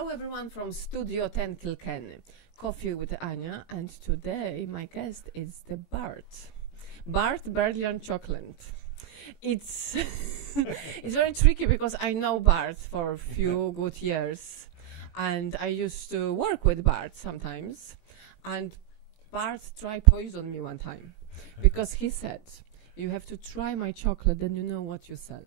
Hello everyone from Studio 10 Kilkenny. Coffee with Ania, and today my guest is the Bart. Bart Belgium Chocolate. It's it's very tricky because I know Bart for a few good years, and I used to work with Bart sometimes, and Bart tried poison me one time because he said, "You have to try my chocolate, then you know what you sell."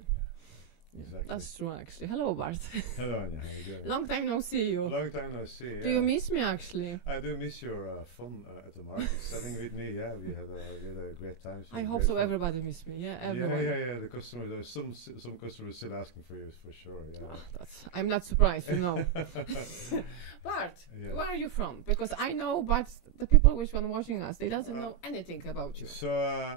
Exactly. That's true, actually. Hello, Bart. Hello, Ania. How you doing? Long time no see you. Long time no see. Yeah. Do you miss me, actually? I do miss your fun at the market, selling with me. Yeah, we had a great time. I hope so. Everybody miss me. Yeah, everyone. Yeah. The customers, some customers still asking for you for sure. Yeah. Oh, I'm not surprised, you know. Bart, Yeah. where are you from? Because I know, but the people which are watching us, they doesn't know anything about you. So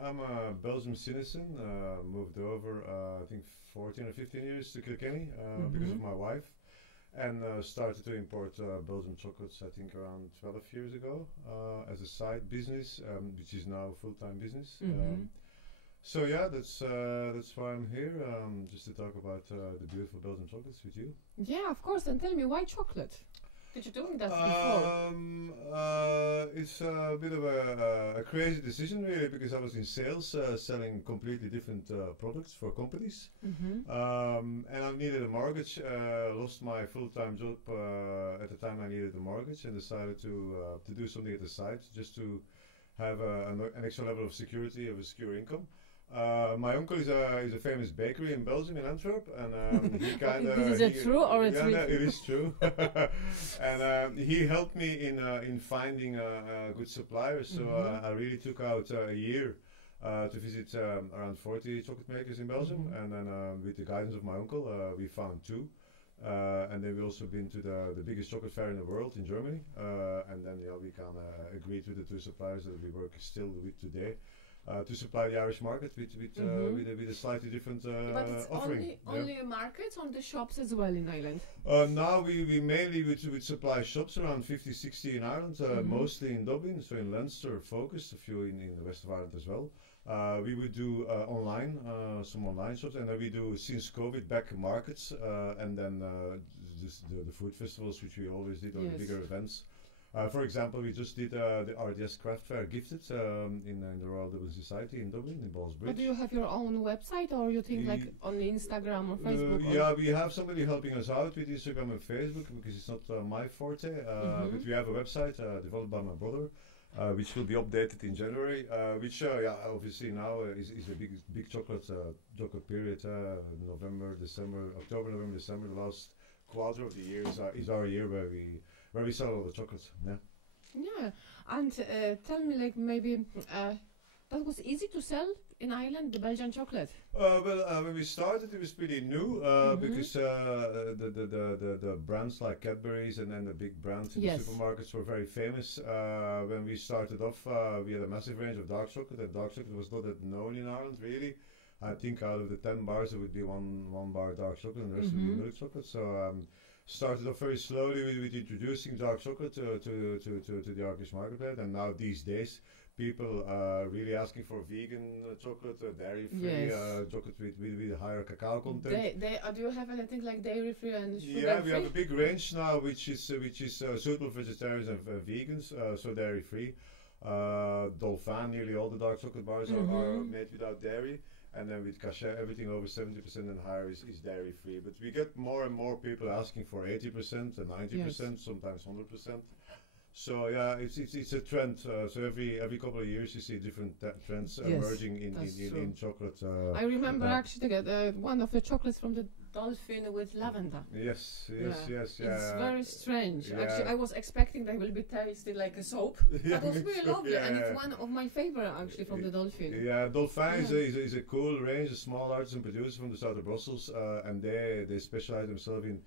I'm a Belgian citizen. Moved over, I think 14 or 15 years to Kilkenny because of my wife, and started to import Belgian chocolates, I think around 12 years ago, as a side business, which is now a full-time business. So yeah, that's why I'm here, just to talk about the beautiful Belgian chocolates with you. Yeah, of course. And tell me, why chocolate? Did you do that before? It's a bit of a crazy decision, really, because I was in sales, selling completely different products for companies, and I needed a mortgage. Lost my full-time job at the time. I needed a mortgage, and decided to do something at the side, just to have an extra level of security, of a secure income. My uncle is a famous bakery in Belgium, in Antwerp, and he kind of... Is it true or it's yeah, no, really it is true. And he helped me in finding a good supplier, so I really took out a year to visit around 40 chocolate makers in Belgium, and then with the guidance of my uncle, we found two. And then we also been to the biggest chocolate fair in the world in Germany, and then we kind of agreed with the two suppliers that we work still with today. To supply the Irish market with a slightly different but it's offering. only markets on the shops as well in Ireland? Now we mainly would supply shops, around 50, 60 in Ireland, mostly in Dublin, so in Leinster focused, a few in the west of Ireland as well. We would do online, some online shops, and then we do, since COVID, back markets, and then the food festivals, which we always did, or the bigger events. For example, we just did the RDS Craft Fair Gifted in the Royal Dublin Society in Dublin, in Ballsbridge. But do you have your own website, or you think like on Instagram or Facebook? Yeah, we have somebody helping us out with Instagram and Facebook, because it's not my forte. But we have a website developed by my brother, which will be updated in January. Which, obviously now is a big chocolate period. November, December, October, November, December. The last quarter of the year is our year where we sell all the chocolates. Yeah, and tell me, like, maybe that was easy to sell in Ireland, the Belgian chocolate. Well, when we started, it was pretty new because the brands like Cadbury's and then the big brands in the supermarkets were very famous. When we started off, we had a massive range of dark chocolate, and dark chocolate was not that known in Ireland, really. I think out of the 10 bars, it would be one bar dark chocolate, and the rest would be milk chocolate. So started off very slowly with introducing dark chocolate to the Irish marketplace, and now these days people are really asking for vegan chocolate, dairy-free chocolate with a higher cacao content. Do you have anything like dairy-free and sugar-free? Yeah, we have a big range now, which is suitable for vegetarians and vegans, so dairy-free. Dolphin, nearly all the dark chocolate bars are made without dairy. And then with cachet, everything over 70% and higher is dairy-free. But we get more and more people asking for 80% and 90%, sometimes 100%. So yeah, it's a trend. So every couple of years you see different trends emerging in chocolate. I remember actually one of the chocolates from the dolphin with lavender. Yes. It's very strange. Actually, I was expecting they will be tasty like a soap. That was really lovely, and it's one of my favorite actually from the dolphin. Yeah, Dolphin is a cool range, a small artisan producer from the south of Brussels, and they specialize themselves in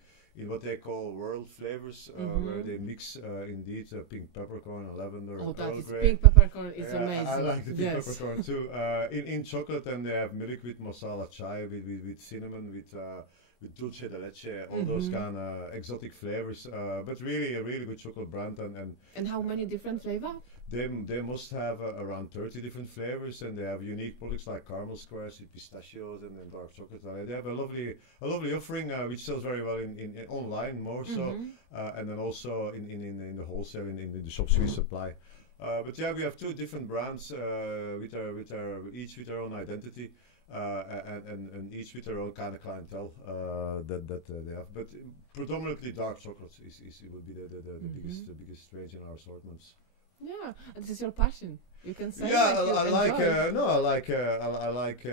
what they call world flavors, where they mix indeed pink peppercorn and lavender. Oh, that is pink peppercorn is amazing. I like the pink peppercorn too. In chocolate, and they have milk with masala chai, with cinnamon, with dulce de leche, all those kind of exotic flavors. But really a really good chocolate brand. And how many different flavors? they must have around 30 different flavors, and they have unique products like caramel squares with pistachios and then dark chocolate. They have a lovely offering which sells very well in online more so, and then also in the wholesale in the shops we supply. But yeah, we have two different brands each with their own identity. And each with their own kind of clientele that they have, but predominantly dark chocolate will be the biggest range in our assortments. Yeah, and this is your passion. You can say. Yeah, I like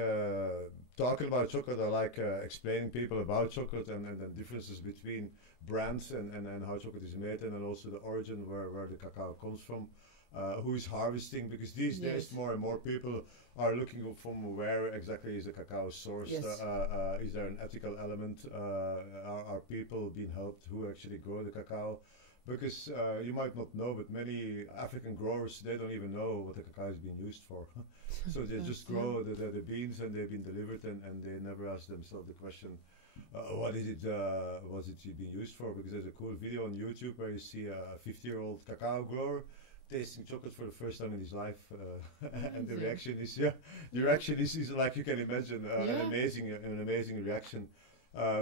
talking about chocolate. I like explaining people about chocolate and the differences between brands and how chocolate is made, and then also the origin where the cacao comes from. Who is harvesting, because these days more and more people are looking from where exactly is the cacao sourced. Is there an ethical element? Are people being helped who actually grow the cacao? Because you might not know, but many African growers, they don't even know what the cacao is being used for. So they just grow the beans, and they've been delivered, and they never ask themselves the question, what is it being used for? Because there's a cool video on YouTube where you see a 50-year-old cacao grower tasting chocolate for the first time in his life, and the reaction is like you can imagine, an amazing reaction.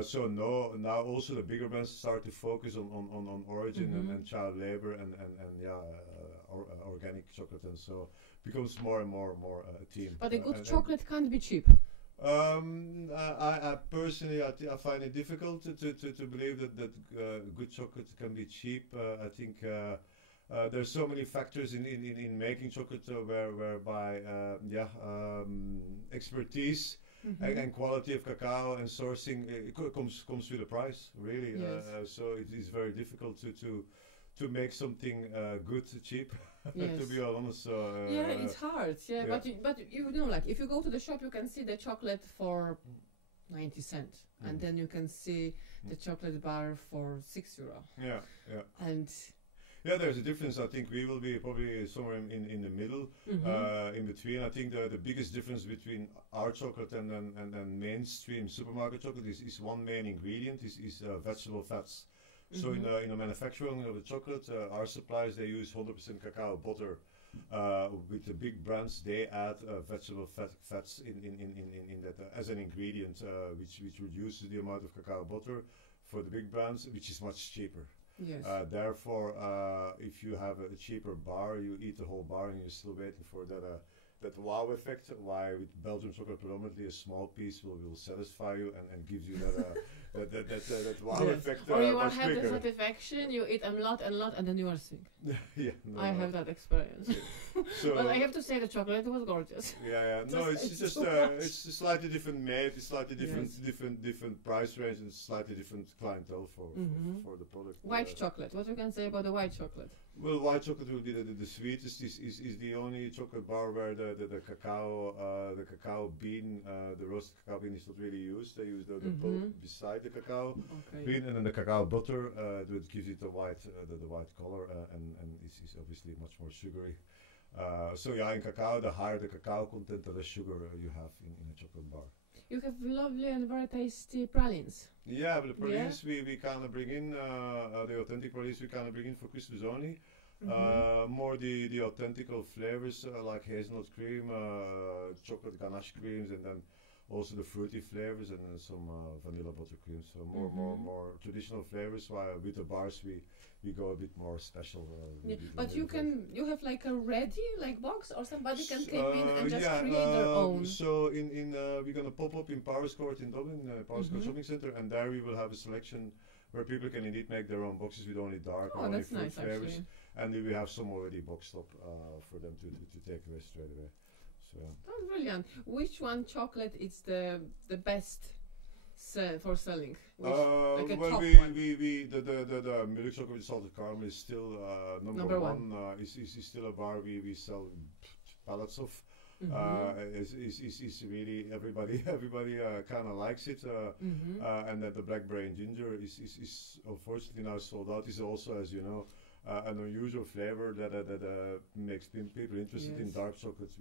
So now also the bigger brands start to focus on origin and child labor and organic chocolate, and so becomes more and more a theme. But a good chocolate can't be cheap. I personally I find it difficult to believe that good chocolate can be cheap. I think. There's so many factors in making chocolate whereby expertise and quality of cacao and sourcing comes with a price, really. So it is very difficult to make something good cheap. To be honest. It's hard. But you know, like if you go to the shop, you can see the chocolate for 90 cents, and then you can see the chocolate bar for €6. And yeah, there's a difference. I think we will be probably somewhere in the middle, in between. I think the biggest difference between our chocolate and mainstream supermarket chocolate is one main ingredient is vegetable fats. So in the manufacturing of the chocolate, our suppliers, they use 100% cacao butter. With the big brands, they add vegetable fats in that as an ingredient, which reduces the amount of cacao butter for the big brands, which is much cheaper. Therefore, if you have a cheaper bar, you eat the whole bar and you're still waiting for that wow effect. Why with Belgium chocolate predominantly a small piece will satisfy you and gives you that wow effect. Or you have the satisfaction, you eat a lot, and then you are sick. I have that experience. So but I have to say the chocolate was gorgeous. No, it's just it's a slightly different made, it's slightly different price range, and slightly different clientele for the product. White chocolate. What you can say about the white chocolate? Well, white chocolate will be the sweetest. Is the only chocolate bar where the cacao bean, the roasted cacao bean is not really used. They use the pulp beside the cacao bean, and then the cacao butter that gives it the white color, and it's obviously much more sugary. So in cacao, the higher the cacao content, the less sugar you have in a chocolate bar. You have lovely and very tasty pralines. Yeah, but the pralines we kind of bring in, the authentic pralines we kind of bring in for Christmas only. More the authentical flavors like hazelnut cream, chocolate ganache creams, and then also the fruity flavors, and then some vanilla buttercream. So more traditional flavors. While with the bars we go a bit more special. But you have like a ready box, or somebody can come in and just create their own. So we're gonna pop up in Powers Court in Dublin, Powers Court Shopping Centre, and there we will have a selection where people can indeed make their own boxes with only dark or only fruit flavors. Actually. And we have some already boxed up for them to take away straight away. So. Oh, brilliant! Which one chocolate is the best for selling? Which, the milk chocolate with salted caramel is still number one. Is still a bar we sell pallets of. Is really everybody kind of likes it, and that the blackberry and ginger is unfortunately now sold out. Is also, as you know, an unusual flavor that makes people interested in dark chocolates.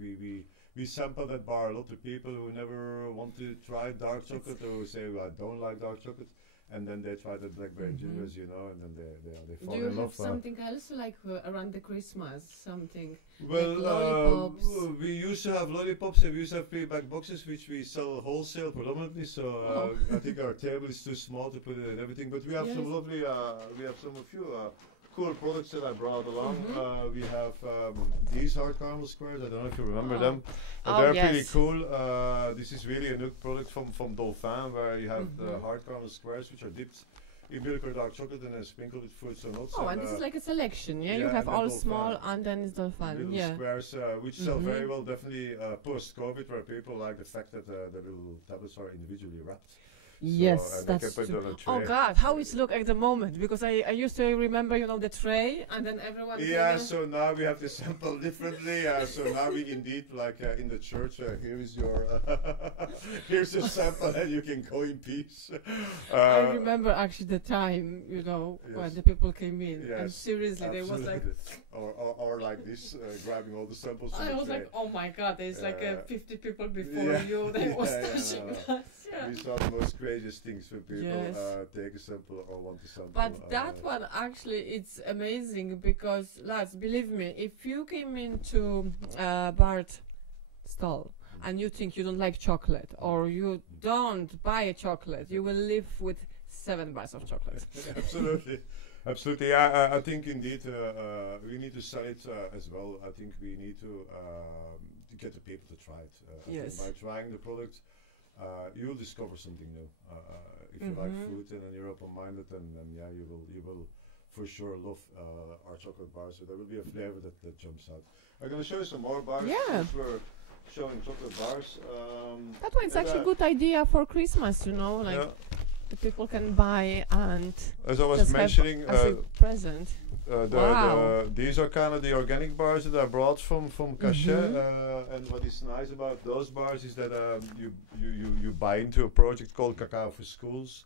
We sample that bar a lot of people who never want to try dark chocolate or who say, well, I don't like dark chocolate, and then they try the blackberry gingers, you know, and then they fall Do you in love. have something else like around the Christmas? Something well, like lollipops? we used to have lollipops, and we used to have pre-packed boxes, which we sell wholesale predominantly. So I think our table is too small to put it in everything. But we have some lovely, we have some a few cool products that I brought along. We have these hard caramel squares. I don't know if you remember them. They're pretty cool. This is really a new product from Dolphin, where you have the hard caramel squares, which are dipped in milk or dark chocolate and then sprinkled with fruits or nuts. And this is like a selection, yeah? You have all small and then it's Dolphin, little squares, which sell very well, definitely post-COVID, where people like the fact that the little tablets are individually wrapped. Yes, that's true. Oh God, how it look at the moment? Because I used to remember, you know, the tray, and then everyone. Yeah, so now we have to sample differently. So now we indeed, like in the church, here is your, here's your sample, and you can go in peace. I remember actually the time, you know, when the people came in, and seriously, they was like, or like this, grabbing all the samples. I was like, oh my God, there's like 50 people before you. They was touching us. We saw the most craziest things when people take a sample or want to sample. But that one actually, it's amazing because, lads, believe me, if you came into Bart stall and you think you don't like chocolate or you don't buy a chocolate, you will live with 7 bars of chocolate. Absolutely. Absolutely. I think indeed we need to sell it as well. I think we need to get the people to try it. I think by trying the product, you will discover something new. If you like fruit and you're open-minded, then you will for sure love our chocolate bars. So there will be a flavor that jumps out. I'm going to show you some more bars. Since we're showing chocolate bars. That one's actually a good idea for Christmas, you know, like the people can buy and as I was mentioning, as a present. These are kind of the organic bars that I brought from Cachet, and what is nice about those bars is that you buy into a project called Cacao for Schools,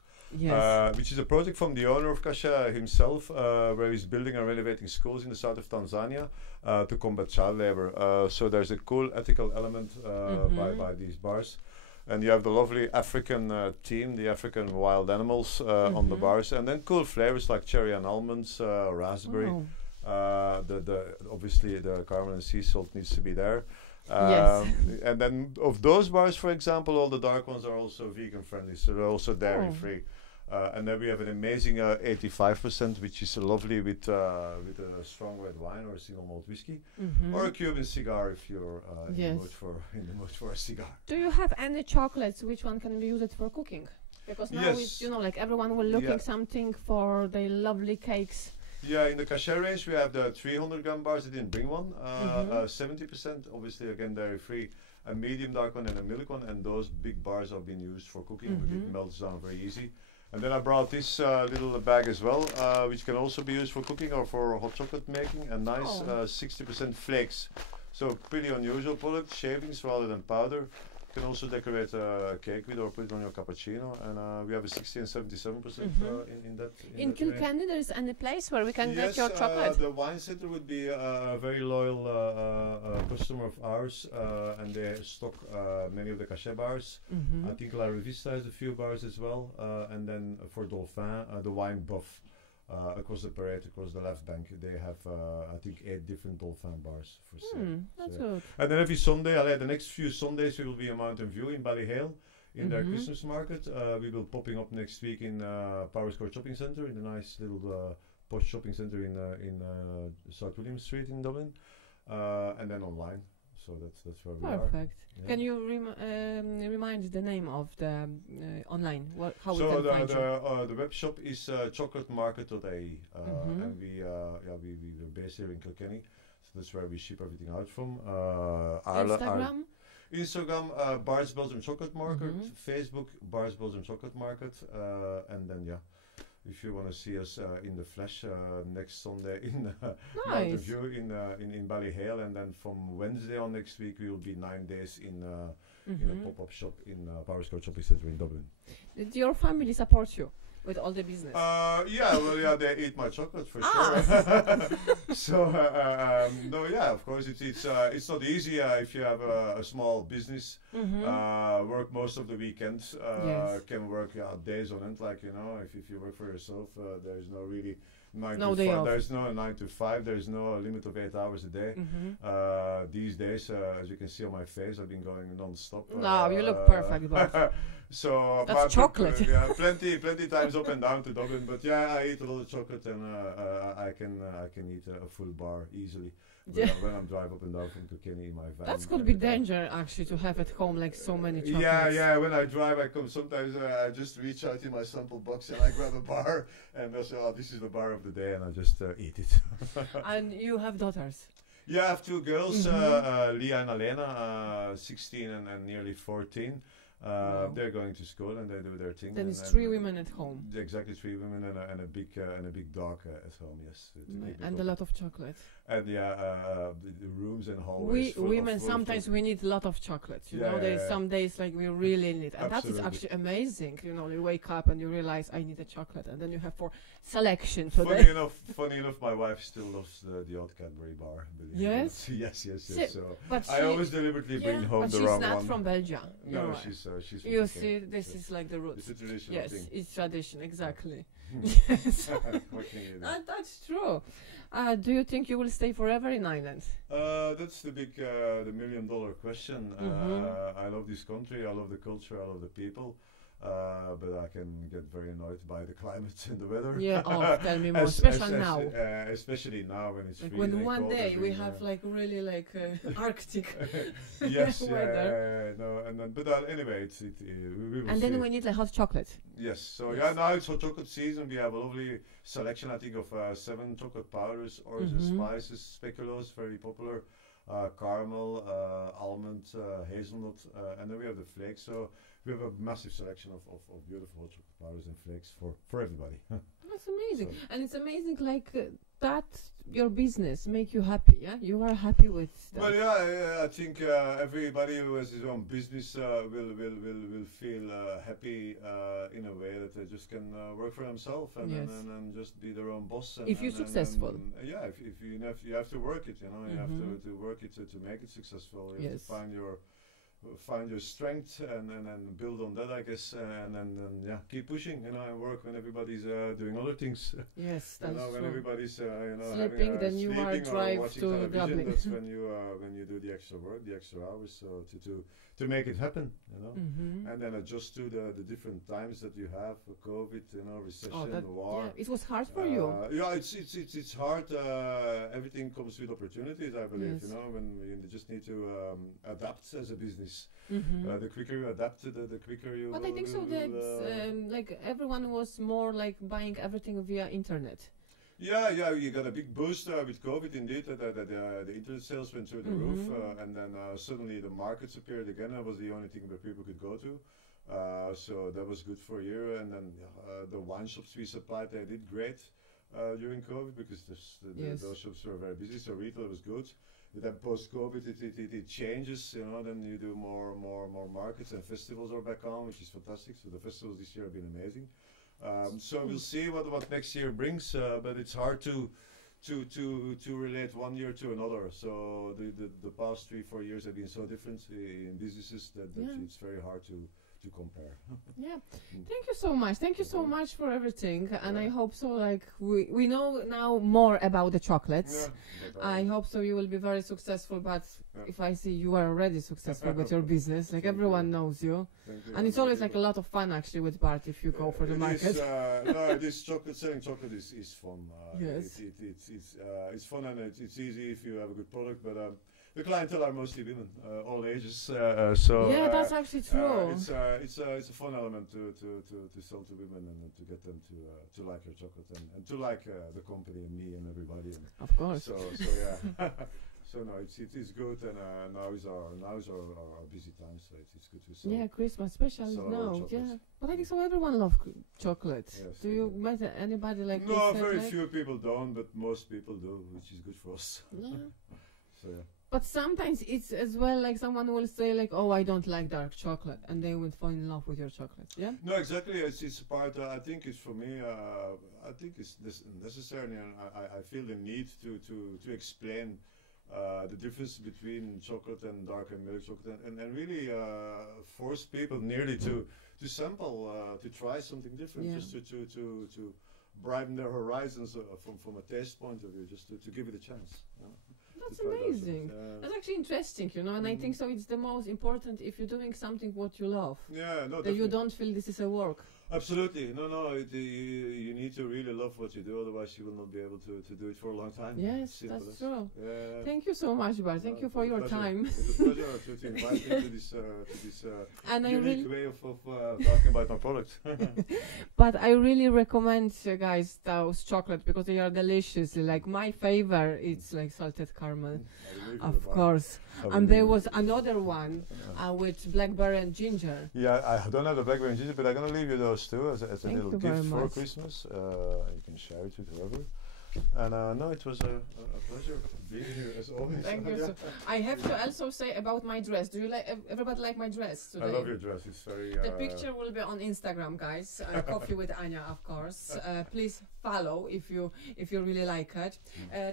which is a project from the owner of Cachet himself, where he's building and renovating schools in the south of Tanzania to combat child labor. So there's a cool ethical element by these bars. And you have the lovely African theme, the African wild animals on the bars, and then cool flavors like cherry and almonds, raspberry. Obviously the caramel and sea salt needs to be there. And then of those bars, for example, all the dark ones are also vegan friendly, so they're also dairy free. And then we have an amazing 85%, which is lovely with a strong red wine or a single malt whiskey, or a Cuban cigar if you're in the mood for a cigar. Do you have any chocolates? Which one can be used for cooking? Because now it's, you know, like everyone will looking something for the lovely cakes. Yeah, in the Cachet range we have the 300-gram bars. I didn't bring one. 70%, obviously again dairy free. A medium dark one and a milk one, and those big bars are being used for cooking, but it melts down very easy. And then I brought this little bag as well, which can also be used for cooking or for hot chocolate making, and nice 60% flakes. So pretty unusual product, shavings rather than powder. You can also decorate a cake with or put it on your cappuccino, and we have a 60 and 77% in that. In Kilkenny, there is any place where we can get your chocolate? The wine center would be a very loyal customer of ours, and they stock many of the Cachet bars. I think La Revista has a few bars as well, and then for Dolphin, the wine buff. Across the parade, across the left bank, they have I think 8 different Dolphin bars for sale. That's good. And then every Sunday, the next few Sundays, we will be in Mountain View in Ballyhale in their Christmas market. We will popping up next week in Power Square Shopping Centre, in the nice little posh shopping centre in South William Street in Dublin, and then online. So that's where we are. Perfect. Yeah. Can you remind the name of the online? How we can find the web shop is chocolatemarket.ie, and we're based here in Kilkenny, so that's where we ship everything out from. Instagram, Bart's Belgium Chocolate Market, Facebook, Bart's Belgium Chocolate Market, and then if you want to see us in the flesh next Sunday in Mountain View in Ballyhale, and then from Wednesday on next week we will be 9 days in a pop-up shop in Power Square Shopping Centre in Dublin. Did your family support you? with all the business? Yeah, well, yeah, they eat my chocolate for sure. So no, yeah, of course, it's not easy if you have a small business. Work most of the weekends. Can work days on end, like if you work for yourself, there's no really 9 to 5. There's no 9 to 5. There's no limit of 8 hours a day. These days, as you can see on my face, I've been going non-stop. No, you look perfect, Bart. So that's chocolate. Yeah, plenty times up and down to Dublin. But yeah, I eat a lot of chocolate, and I can eat a full bar easily. When I'm driving up and down from Kilkenny in my van. That could be danger actually to have at home like so many chocolates. Yeah. When I drive, sometimes I just reach out in my sample box and I grab a bar and I say, "Oh, this is the bar of the day," and I just eat it. And you have daughters? Yeah, I have 2 girls, Leah and Alena, 16 and nearly 14. They're going to school and they do their thing. Then it's 3 women at home. Exactly, 3 women and a big dog at home. Yes, and a lot of chocolate. And the rooms and hallways. Women sometimes we need a lot of chocolate. You know, there's some days like we really need, and that is actually amazing. You know, you wake up and you realize I need a chocolate, and then you have for selection. Funny enough, my wife still loves the odd Cadbury bar. Yes. Yes. So but I always deliberately bring home the wrong one. But she's not from Belgium. No, right. she's. You see, this is like the roots. It's a traditional thing. Yes, it's tradition, exactly. Yes. What can you do? That's true. Do you think you will stay forever in Ireland? That's the $1 million question. I love this country. I love the culture. I love the people. But I can get very annoyed by the climate and the weather. Yeah, tell me more, especially now. Especially now when it's like freezing. When one day we have like really like Arctic yes, weather. But anyway, we will and see. then we need like hot chocolate. Yes, so now it's hot chocolate season. We have a lovely selection, I think, of 7 chocolate powders, origin spices, speculoos, very popular, caramel, almond, hazelnut, and then we have the flakes. So we have a massive selection of beautiful hot chocolate powders and flakes for everybody. That's amazing. So. And it's amazing like that your business make you happy, yeah? You are happy with that. Well, yeah, I think everybody who has his own business will feel happy in a way that they just can work for themselves and just be their own boss. If you're successful. If you have to work it, you have to work it to make it successful. You have to find your strength and build on that, I guess, and then keep pushing, and work when everybody's doing other things. Yes, that's when true. Everybody's sleeping, then you are drive to Dublin. That's when you do the extra work, the extra hours, so to make it happen, and then adjust to the different times that you have, COVID, recession, war. Yeah, it was hard for you. Yeah, it's hard. Everything comes with opportunities, I believe. Yes. When you just need to adapt as a business. The quicker you adapt, the quicker you. But I think so that like everyone was more like buying everything via internet. Yeah, you got a big boost with COVID. Indeed, the internet sales went through the roof, and then suddenly the markets appeared again. That was the only thing that people could go to. So that was good for a year, and then the wine shops we supplied, they did great during COVID because those shops were very busy. So retail was good. But then post-COVID, it changes. Then you do more markets, and festivals are back on, which is fantastic. So the festivals this year have been amazing. So we'll see what next year brings. But it's hard to relate one year to another. So the past 3-4 years have been so different in businesses that it's very hard to compare. Yeah, thank you so much. Thank you so much for everything, and I hope so. Like we know now more about the chocolates. I hope so. You will be very successful. But if I see you are already successful with your business, like everyone knows you, and it's always like a lot of fun actually with Bart if you go for the market. This selling chocolate is fun. Yes, it's fun and it's easy if you have a good product, but. The clientele are mostly women, all ages. So yeah, that's actually true. It's a fun element to sell to women and to get them to like your chocolate and to like the company and me and everybody. And of course. So yeah. So no, it's good, and now is our busy time, so it's good to sell. Yeah, Christmas, especially now. Yeah, but I think so. Everyone loves chocolate. Yes, do you meet anybody like? No, very few people don't, but most people do, which is good for us. Yeah. So yeah. But sometimes it's as well like someone will say like, oh, I don't like dark chocolate, and they will fall in love with your chocolate. Yeah. No, exactly. It's part. I think it's for me. I think it's necessary, and I feel the need to explain the difference between chocolate and dark and milk chocolate, and really force people nearly to sample, to try something different, just to broaden their horizons from a taste point of view, just to give it a chance. That's amazing. That's actually interesting, you know, and I think so. It's the most important if you're doing something what you love. Yeah, no, that you don't feel this is a work. Absolutely. No. You need to really love what you do, otherwise you will not be able to do it for a long time. Yes, that's true. Yeah. Thank you so much, Bart. Thank you for your time. It's a pleasure to invite me to this and unique way of talking about my product. But I really recommend, guys, those chocolate because they are delicious. Like my favorite, it's like salted caramel, of course. And there was another one with blackberry and ginger. Yeah, I don't have the blackberry and ginger, but I'm gonna leave you those too as a little gift for Christmas. You can share it with whoever. And no, it was a pleasure being here as always. Thank you. So I have to also say about my dress. Do you like everybody like my dress today? I love your dress. It's very. The picture will be on Instagram, guys. Coffee with Ania, of course. Please follow if you really like it.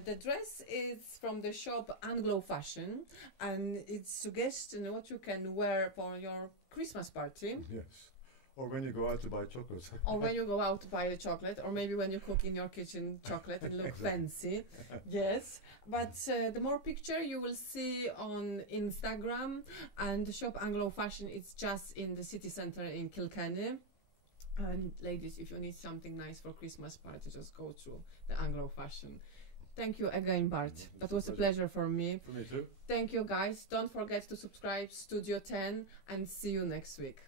The dress is from the shop Anglo Fashion, and it's suggestion what you can wear for your Christmas party. Yes. Or when you go out to buy chocolate. Or when you go out to buy the chocolate, or maybe when you cook in your kitchen chocolate and look fancy. Yes, but the more picture you will see on Instagram, and the shop Anglo Fashion, it's just in the city center in Kilkenny. And ladies, if you need something nice for Christmas party, just go to the Anglo Fashion. Thank you again, Bart. That was a pleasure for me. For me too. Thank you, guys. Don't forget to subscribe Studio 10, and see you next week.